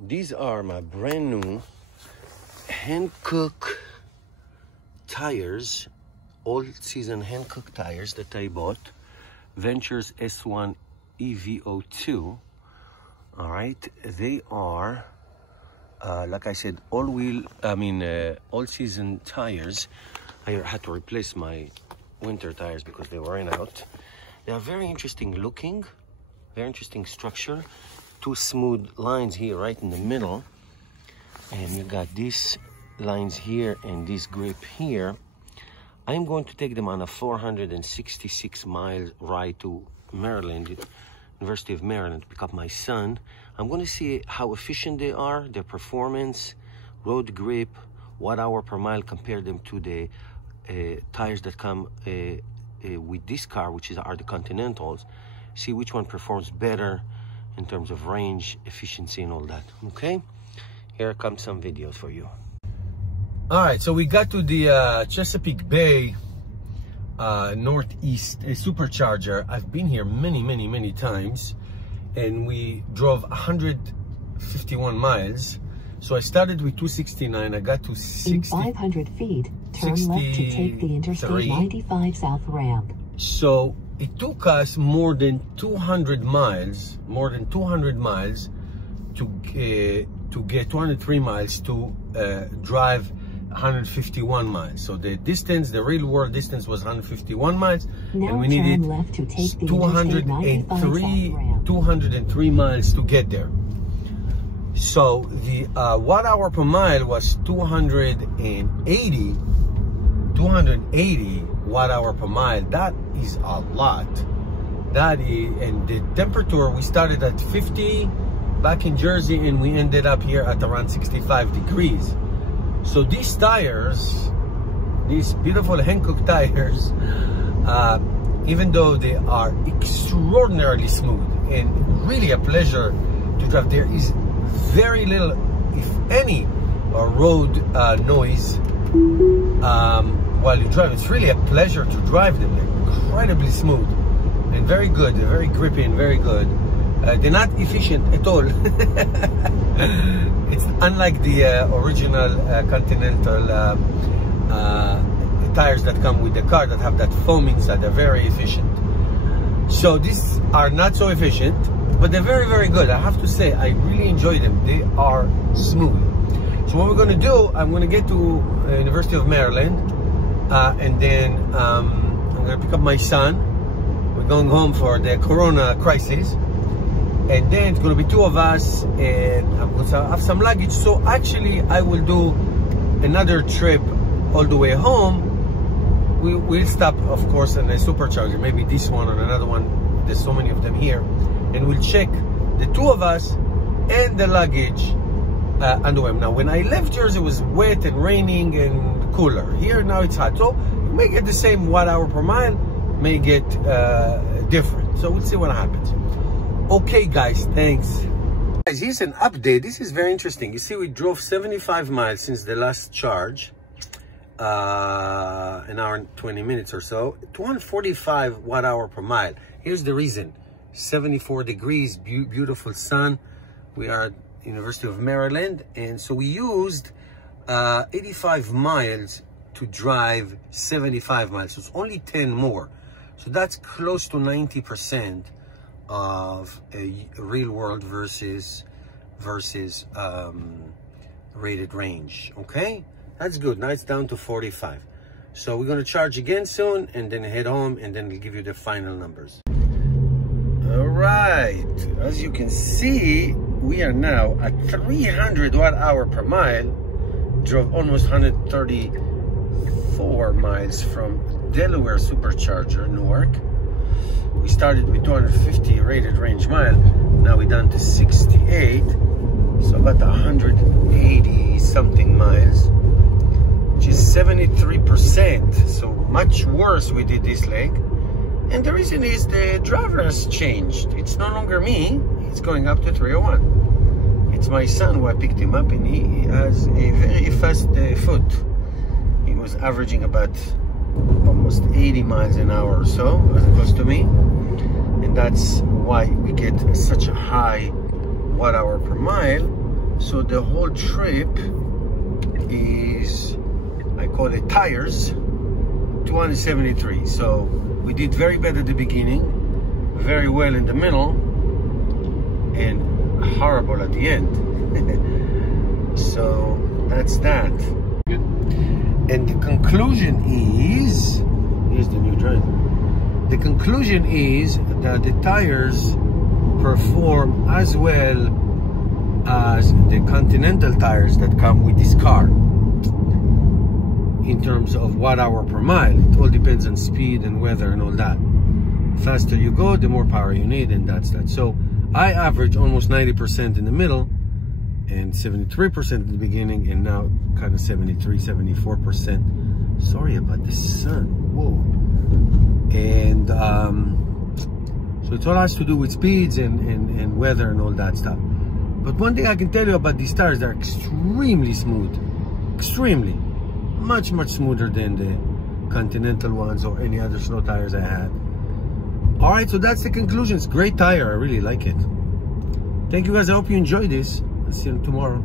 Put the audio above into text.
These are my brand new Hankook tires, all-season Hankook tires that I bought. Ventures S1 EVO3. All right, they are, like I said, all-season tires. I had to replace my winter tires because they were wearing out. They are very interesting looking, very interesting structure. Two smooth lines here right in the middle, and you got these lines here and this grip here. I'm going to take them on a 466-mile ride to Maryland, University of Maryland, to pick up my son. I'm going to see how efficient they are, their performance, road grip, watt-hour per mile, compare them to the tires that come with this car, which are the Continentals. See which one performs better in terms of range, efficiency, and all that. Okay, here comes some videos for you. All right, so we got to the Chesapeake Bay Northeast supercharger. I've been here many times, and we drove 151 miles. So I started with 269. I got to 60. In 500 feet, turn left to take the Interstate 95 South ramp. So it took us more than 200 miles to get 203 miles to drive 151 miles. So the distance, the real world distance, was 151 miles, now and we needed left to take the 203 miles to get there. So the watt-hour per mile was 280 watt-hour per mile. That is a lot. That is, and the temperature, we started at 50 back in Jersey, and we ended up here at around 65 degrees. So these tires, these beautiful Hankook tires, even though they are extraordinarily smooth and really a pleasure to drive, there is very little, if any, road noise while you drive. It's really a pleasure to drive them. They're incredibly smooth and very good. They're very grippy and very good. They're not efficient at all. It's unlike the original Continental tires that come with the car that have that foam inside. They're very efficient. So these are not so efficient, but they're very good. I have to say, I really enjoy them. They are smooth. So what we're going to do, I'm going to get to University of Maryland, and then I'm going to pick up my son. We're going home for the Corona crisis, and then it's going to be two of us, and I'm going to have some luggage. So actually, I will do another trip all the way home. We'll stop, of course, in a supercharger, maybe this one or another one. There's so many of them here. And we'll check the two of us and the luggage on the way. Now, when I left Jersey, it was wet and raining and cooler. Here now it's hot, so you may get the same watt-hour per mile, may get different. So we'll see what happens. Okay, guys, thanks. Guys, here's an update. This is very interesting. You see, we drove 75 miles since the last charge, an hour and 20 minutes or so, 245 watt-hour per mile. Here's the reason. 74 degrees, beautiful sun. We are at University of Maryland, and so we used 85 miles to drive 75 miles. So it's only 10 more. So that's close to 90% of a real world versus rated range. Okay, that's good. Now it's down to 45. So we're going to charge again soon, and then head home, and then we'll give you the final numbers. All right, as you can see, we are now at 300 watt-hour per mile. Drove almost 134 miles from Delaware Supercharger, Newark. We started with 250 rated range mile. Now we're down to 68, so about 180 something miles, which is 73%. So much worse we did this leg. And the reason is the driver has changed. It's no longer me. It's going up to 301. It's my son who I picked him up, and he has a very fast foot. He was averaging about almost 80 miles an hour or so as opposed to me. And that's why we get such a high watt-hour per mile. So the whole trip is, I call it tires, 273. So we did very bad at the beginning, very well in the middle, and horrible at the end. So that's that. And the conclusion is, here's the new driver. The conclusion is that the tires perform as well as the Continental tires that come with this car in terms of watt-hour per mile. It all depends on speed and weather and all that. The faster you go, the more power you need, and that's that. So I average almost 90% in the middle and 73% at the beginning, and now kind of 73, 74%. Sorry about the sun. Whoa. And so it all has to do with speeds and weather and all that stuff. But one thing I can tell you about these tires, they're extremely smooth. Extremely. Much smoother than the Continental ones or any other snow tires I had. All right, so that's the conclusion. It's a great tire. I really like it. Thank you guys. I hope you enjoyed this. I'll see you tomorrow.